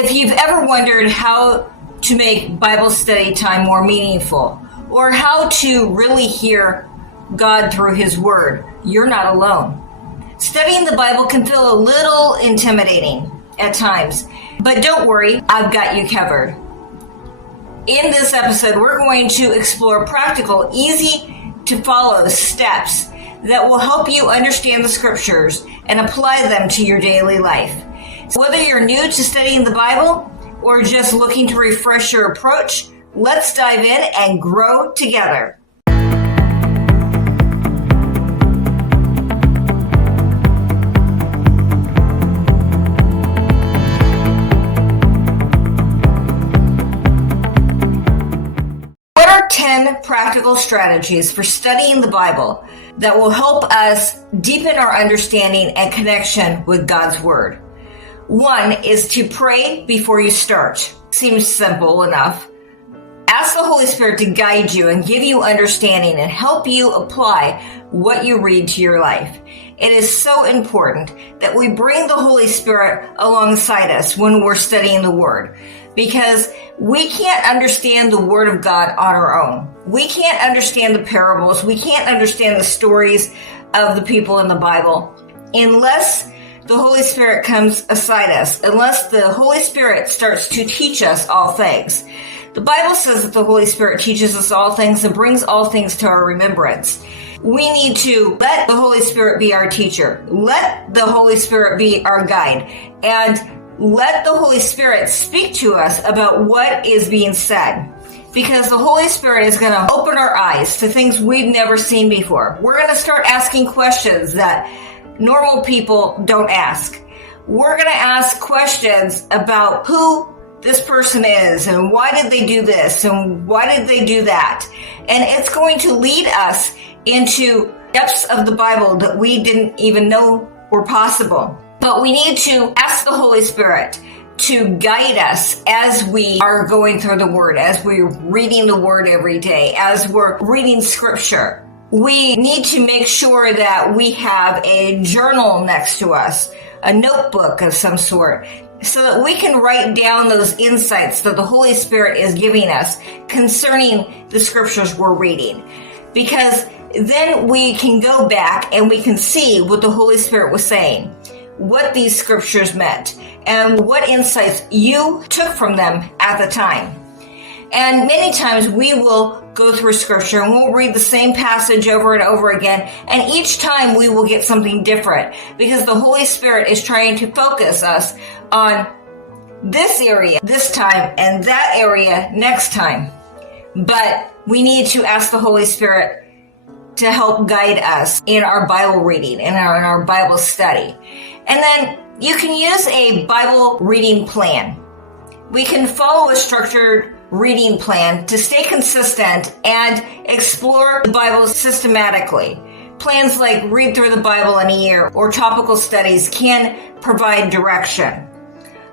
If you've ever wondered how to make Bible study time more meaningful, or how to really hear God through His Word, you're not alone. Studying the Bible can feel a little intimidating at times, but don't worry, I've got you covered. In this episode, we're going to explore practical, easy to follow steps that will help you understand the scriptures and apply them to your daily life. So whether you're new to studying the Bible or just looking to refresh your approach, let's dive in and grow together. What are 10 practical strategies for studying the Bible that will help us deepen our understanding and connection with God's Word? One is to pray before you start. Seems simple enough. Ask the Holy Spirit to guide you and give you understanding and help you apply what you read to your life. It is so important that we bring the Holy Spirit alongside us when we're studying the Word, because we can't understand the Word of God on our own. We can't understand the parables. We can't understand the stories of the people in the Bible unless the Holy Spirit comes aside us, unless the Holy Spirit starts to teach us all things. The Bible says that the Holy Spirit teaches us all things and brings all things to our remembrance. We need to let the Holy Spirit be our teacher. Let the Holy Spirit be our guide. And let the Holy Spirit speak to us about what is being said. Because the Holy Spirit is going to open our eyes to things we've never seen before. We're going to start asking questions that normal people don't ask. We're going to ask questions about who this person is and why did they do this and why did they do that. And it's going to lead us into depths of the Bible that we didn't even know were possible. But we need to ask the Holy Spirit to guide us as we are going through the Word, as we're reading the Word every day, as we're reading Scripture. We need to make sure that we have a journal next to us, a notebook of some sort, so that we can write down those insights that the Holy Spirit is giving us concerning the scriptures we're reading. Because then we can go back and we can see what the Holy Spirit was saying, what these scriptures meant, and what insights you took from them at the time. And many times we will go through scripture and we'll read the same passage over and over again. And each time we will get something different because the Holy Spirit is trying to focus us on this area this time and that area next time. But we need to ask the Holy Spirit to help guide us in our Bible reading and in our Bible study. And then you can use a Bible reading plan. We can follow a structured reading plan to stay consistent and explore the Bible systematically. Plans like read through the Bible in a year or topical studies can provide direction.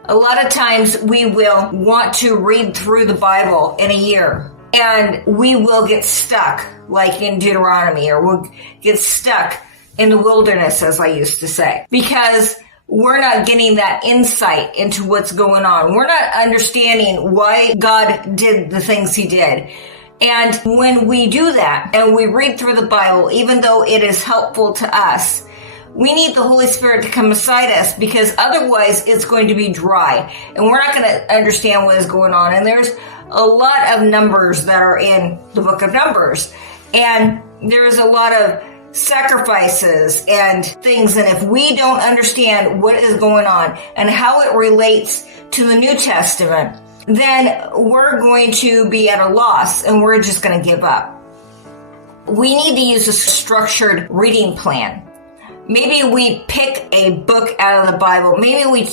A lot of times we will want to read through the Bible in a year and we will get stuck, like in Deuteronomy, or we'll get stuck in the wilderness, as I used to say, because we're not getting that insight into what's going on. We're not understanding why God did the things He did. And when we do that and we read through the Bible, even though it is helpful to us, we need the Holy Spirit to come beside us, because otherwise it's going to be dry and we're not going to understand what is going on. And there's a lot of numbers that are in the book of Numbers, and there's a lot of sacrifices and things, and if we don't understand what is going on and how it relates to the New Testament, then we're going to be at a loss and we're just going to give up. We need to use a structured reading plan. Maybe we pick a book out of the Bible. Maybe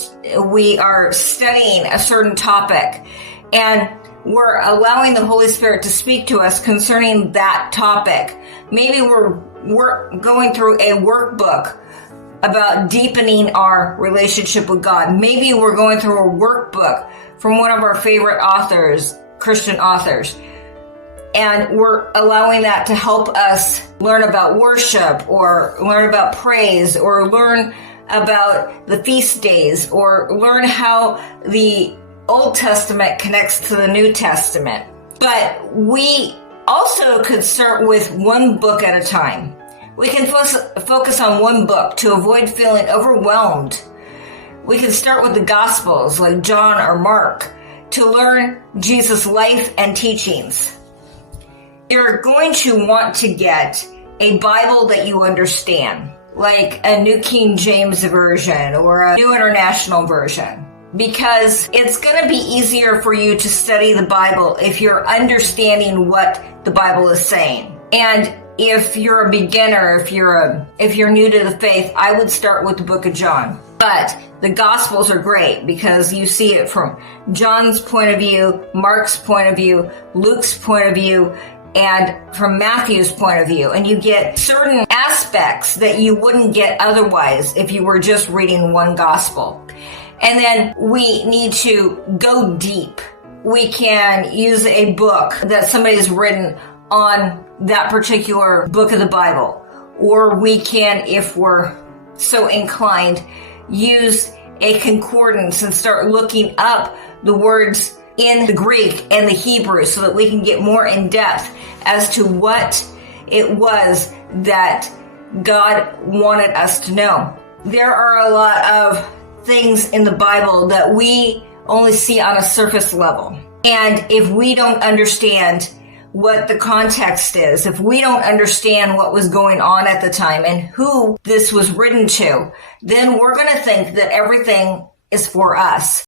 we are studying a certain topic and we're allowing the Holy Spirit to speak to us concerning that topic. Maybe we're going through a workbook about deepening our relationship with God. Maybe we're going through a workbook from one of our favorite authors, Christian authors, and we're allowing that to help us learn about worship or learn about praise or learn about the feast days or learn how the Old Testament connects to the New Testament. But we also could start with one book at a time. We can focus on one book to avoid feeling overwhelmed. We can start with the Gospels like John or Mark to learn Jesus' life and teachings. You're going to want to get a Bible that you understand, like a New King James Version or a New International Version, because it's going to be easier for you to study the Bible if you're understanding what the Bible is saying. And if you're a beginner, if you're new to the faith, I would start with the book of John. But the Gospels are great because you see it from John's point of view, Mark's point of view, Luke's point of view, and from Matthew's point of view. And you get certain aspects that you wouldn't get otherwise if you were just reading one gospel. And then we need to go deep. We can use a book that somebody's written on that particular book of the Bible. Or we can, if we're so inclined, use a concordance and start looking up the words in the Greek and the Hebrew so that we can get more in depth as to what it was that God wanted us to know. There are a lot of things in the Bible that we only see on a surface level. And if we don't understand what the context is, if we don't understand what was going on at the time and who this was written to, then we're going to think that everything is for us.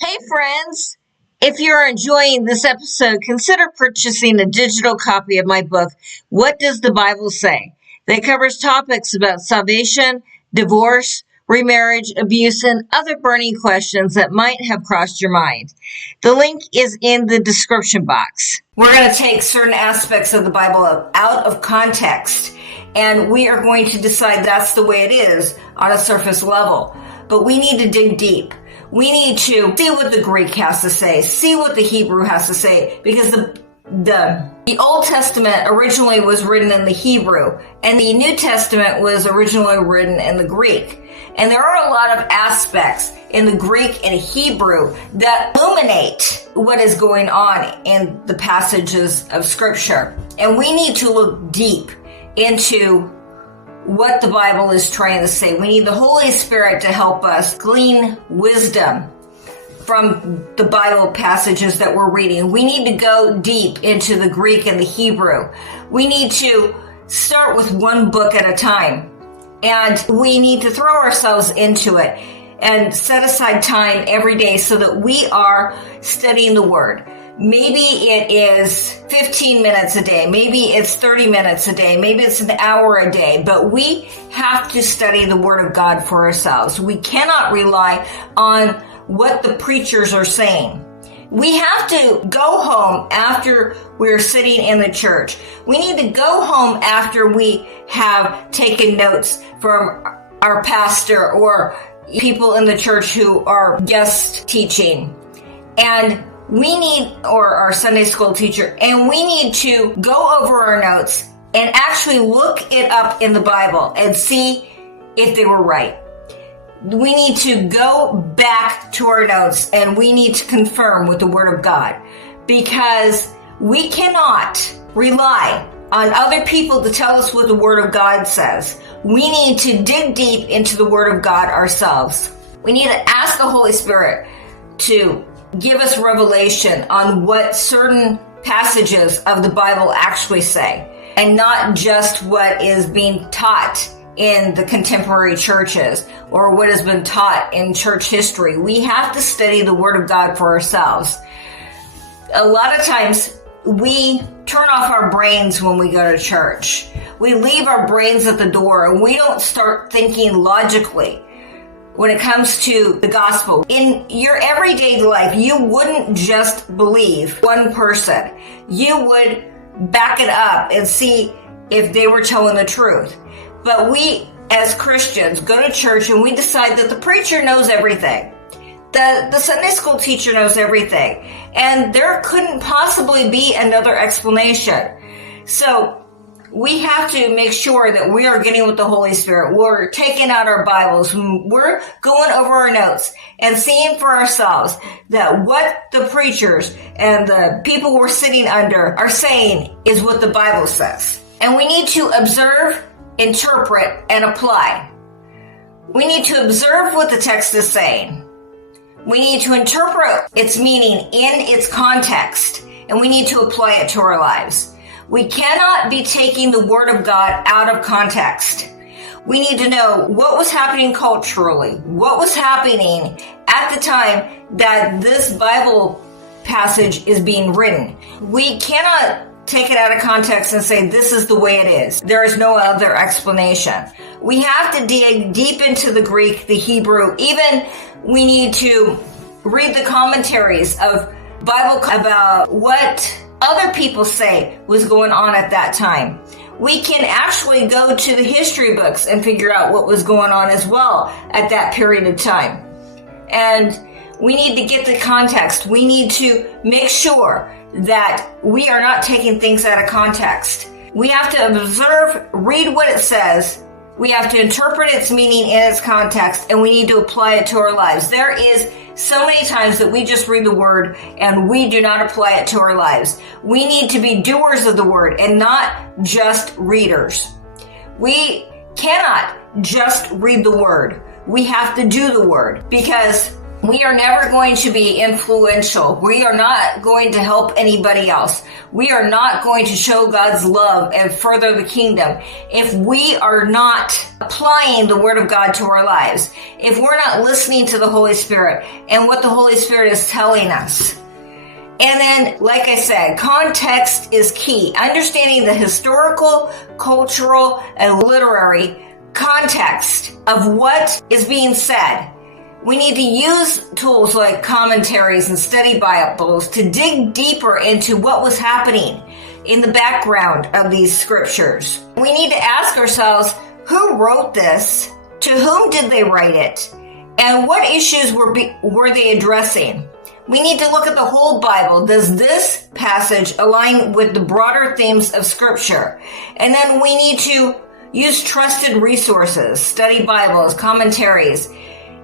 Hey friends, if you're enjoying this episode, consider purchasing a digital copy of my book, What Does the Bible Say? That covers topics about salvation, divorce, remarriage, abuse, and other burning questions that might have crossed your mind. The link is in the description box. We're going to take certain aspects of the Bible out of context, and we are going to decide that's the way it is on a surface level. But we need to dig deep. We need to see what the Greek has to say, see what the Hebrew has to say, because the Old Testament originally was written in the Hebrew, and the New Testament was originally written in the Greek. And there are a lot of aspects in the Greek and Hebrew that illuminate what is going on in the passages of Scripture. And we need to look deep into what the Bible is trying to say. We need the Holy Spirit to help us glean wisdom from the Bible passages that we're reading. We need to go deep into the Greek and the Hebrew. We need to start with one book at a time. And we need to throw ourselves into it and set aside time every day so that we are studying the Word. Maybe it is 15 minutes a day. Maybe it's 30 minutes a day. Maybe it's an hour a day. But we have to study the Word of God for ourselves. We cannot rely on what the preachers are saying. We have to go home after we're sitting in the church. We need to go home after we have taken notes from our pastor or people in the church who are guest teaching. And we need, or our Sunday school teacher, and we need to go over our notes and actually look it up in the Bible and see if they were right. We need to go back to our notes and we need to confirm with the Word of God, because we cannot rely on other people to tell us what the Word of God says. We need to dig deep into the Word of God ourselves. We need to ask the Holy Spirit to give us revelation on what certain passages of the Bible actually say, and not just what is being taught in the contemporary churches or what has been taught in church history. We have to study the Word of God for ourselves. A lot of times we turn off our brains when we go to church. We leave our brains at the door and we don't start thinking logically when it comes to the gospel. In your everyday life, you wouldn't just believe one person. You would back it up and see if they were telling the truth. But we, as Christians, go to church and we decide that the preacher knows everything. The Sunday school teacher knows everything. And there couldn't possibly be another explanation. So we have to make sure that we are getting with the Holy Spirit. We're taking out our Bibles. We're going over our notes and seeing for ourselves that what the preachers and the people we're sitting under are saying is what the Bible says. And we need to observe, interpret, and apply. We need to observe what the text is saying. We need to interpret its meaning in its context, and we need to apply it to our lives. We cannot be taking the Word of God out of context. We need to know what was happening culturally, what was happening at the time that this Bible passage is being written. We cannot take it out of context and say this is the way it is. There is no other explanation. We have to dig deep into the Greek, the Hebrew. Even we need to read the commentaries of Bible about what other people say was going on at that time. We can actually go to the history books and figure out what was going on as well at that period of time. And we need to get the context. We need to make sure that we are not taking things out of context. We have to observe, read what it says. We have to interpret its meaning in its context, and we need to apply it to our lives. There is so many times that we just read the Word and we do not apply it to our lives. We need to be doers of the Word and not just readers. We cannot just read the Word. We have to do the Word, because we are never going to be influential. We are not going to help anybody else. We are not going to show God's love and further the kingdom if we are not applying the Word of God to our lives, if we're not listening to the Holy Spirit and what the Holy Spirit is telling us. And then, like I said, context is key. Understanding the historical, cultural, and literary context of what is being said. We need to use tools like commentaries and study Bibles to dig deeper into what was happening in the background of these scriptures. We need to ask ourselves, who wrote this? To whom did they write it? And what issues were they addressing? We need to look at the whole Bible. Does this passage align with the broader themes of Scripture? And then we need to use trusted resources, study Bibles, commentaries,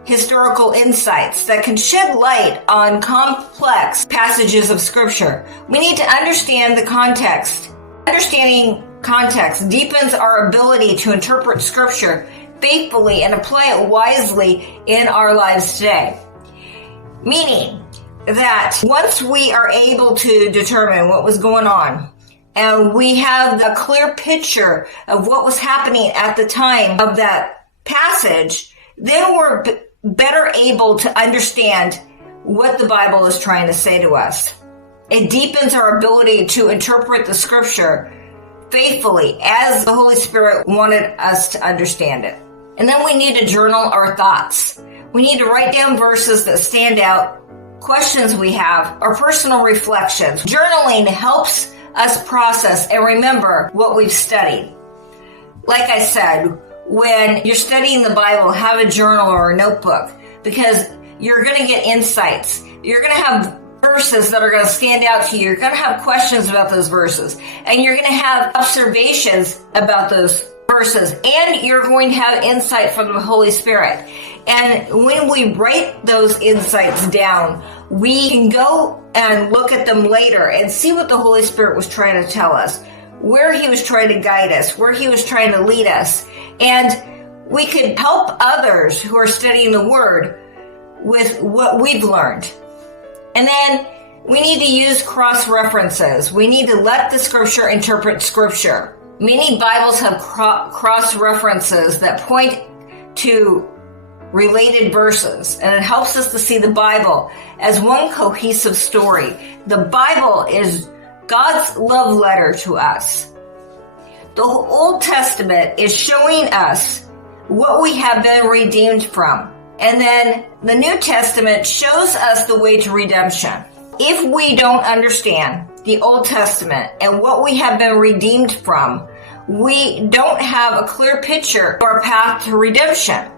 historical insights that can shed light on complex passages of Scripture. We need to understand the context. Understanding context deepens our ability to interpret Scripture faithfully and apply it wisely in our lives today. Meaning that once we are able to determine what was going on, and we have a clear picture of what was happening at the time of that passage, then we're better able to understand what the Bible is trying to say to us. It deepens our ability to interpret the Scripture faithfully as the Holy Spirit wanted us to understand it. And then we need to journal our thoughts. We need to write down verses that stand out, questions we have, or personal reflections. Journaling helps us process and remember what we've studied. Like I said, when you're studying the Bible, have a journal or a notebook, because you're going to get insights. You're going to have verses that are going to stand out to you. You're going to have questions about those verses, and you're going to have observations about those verses, and you're going to have insight from the Holy Spirit. And when we write those insights down, we can go and look at them later and see what the Holy Spirit was trying to tell us, where He was trying to guide us, where He was trying to lead us. And we could help others who are studying the Word with what we've learned. And then we need to use cross-references. We need to let the Scripture interpret Scripture. Many Bibles have cross-references that point to related verses, and it helps us to see the Bible as one cohesive story. The Bible is God's love letter to us. The Old Testament is showing us what we have been redeemed from. And then the New Testament shows us the way to redemption. If we don't understand the Old Testament and what we have been redeemed from, we don't have a clear picture of our path to redemption.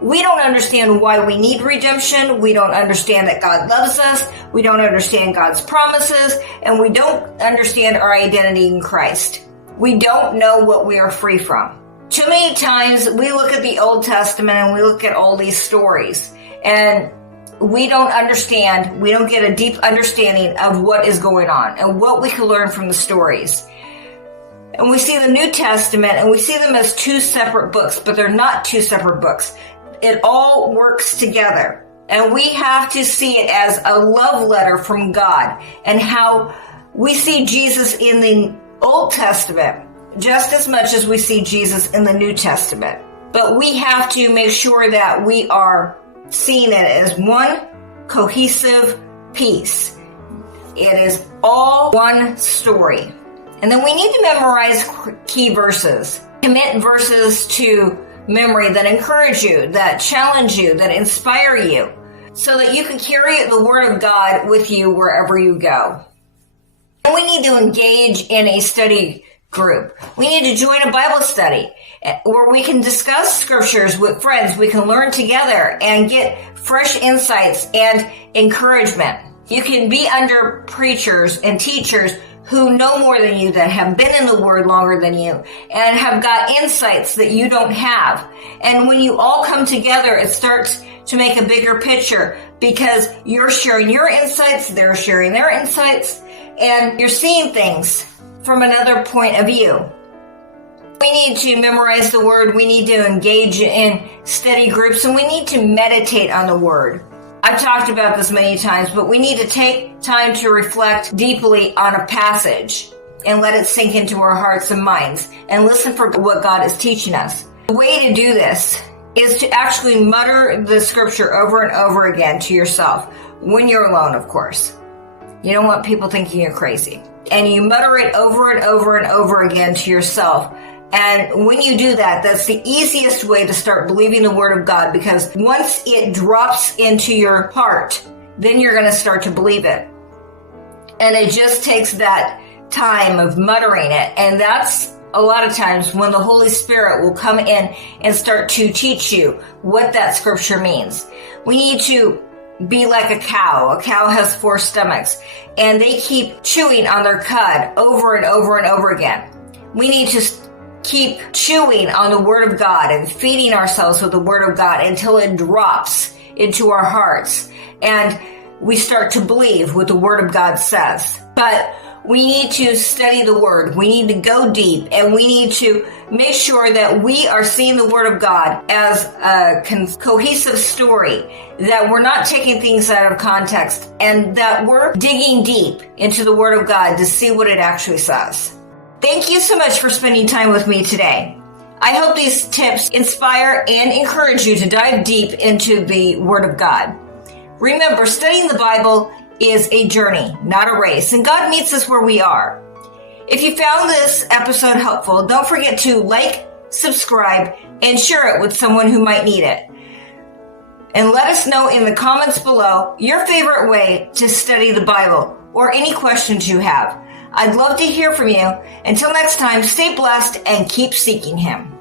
We don't understand why we need redemption. We don't understand that God loves us. We don't understand God's promises, and we don't understand our identity in Christ. we don't know what we are free from. Too many times we look at the Old Testament and we look at all these stories, and we don't understand, we don't get a deep understanding of what is going on and what we can learn from the stories. And we see the New Testament and we see them as two separate books, but they're not two separate books. It all works together. And we have to see it as a love letter from God, and how we see Jesus in the Old Testament just as much as we see Jesus in the New Testament. But we have to make sure that we are seeing it as one cohesive piece. It is all one story. And then we need to memorize key verses. Commit verses to memory that encourage you, that challenge you, that inspire you, so that you can carry the Word of God with you wherever you go. And we need to engage in a study group. We need to join a Bible study where we can discuss scriptures with friends. We can learn together and get fresh insights and encouragement. You can be under preachers and teachers who know more than you, that have been in the Word longer than you, and have got insights that you don't have. And when you all come together, it starts to make a bigger picture, because you're sharing your insights, they're sharing their insights, and you're seeing things from another point of view. We need to memorize the Word, we need to engage in study groups, and we need to meditate on the Word. I've talked about this many times, but we need to take time to reflect deeply on a passage and let it sink into our hearts and minds and listen for what God is teaching us. The way to do this is to actually mutter the scripture over and over again to yourself, when you're alone, of course. You don't want people thinking you're crazy. And you mutter it over and over and over again to yourself. And when you do that, that's the easiest way to start believing the Word of God, because once it drops into your heart, then you're going to start to believe it. And it just takes that time of muttering it. And that's a lot of times when the Holy Spirit will come in and start to teach you what that scripture means. We need to be like a cow. A cow has 4 stomachs, and they keep chewing on their cud over and over and over again. We need to keep chewing on the Word of God and feeding ourselves with the Word of God until it drops into our hearts and we start to believe what the Word of God says. But we need to study the Word. We need to go deep, and we need to make sure that we are seeing the Word of God as a cohesive story, that we're not taking things out of context, and that we're digging deep into the Word of God to see what it actually says. Thank you so much for spending time with me today. I hope these tips inspire and encourage you to dive deep into the Word of God. Remember, studying the Bible is a journey, not a race, and God meets us where we are. If you found this episode helpful, don't forget to like, subscribe, and share it with someone who might need it. And let us know in the comments below your favorite way to study the Bible, or any questions you have. I'd love to hear from you. Until next time, stay blessed and keep seeking Him.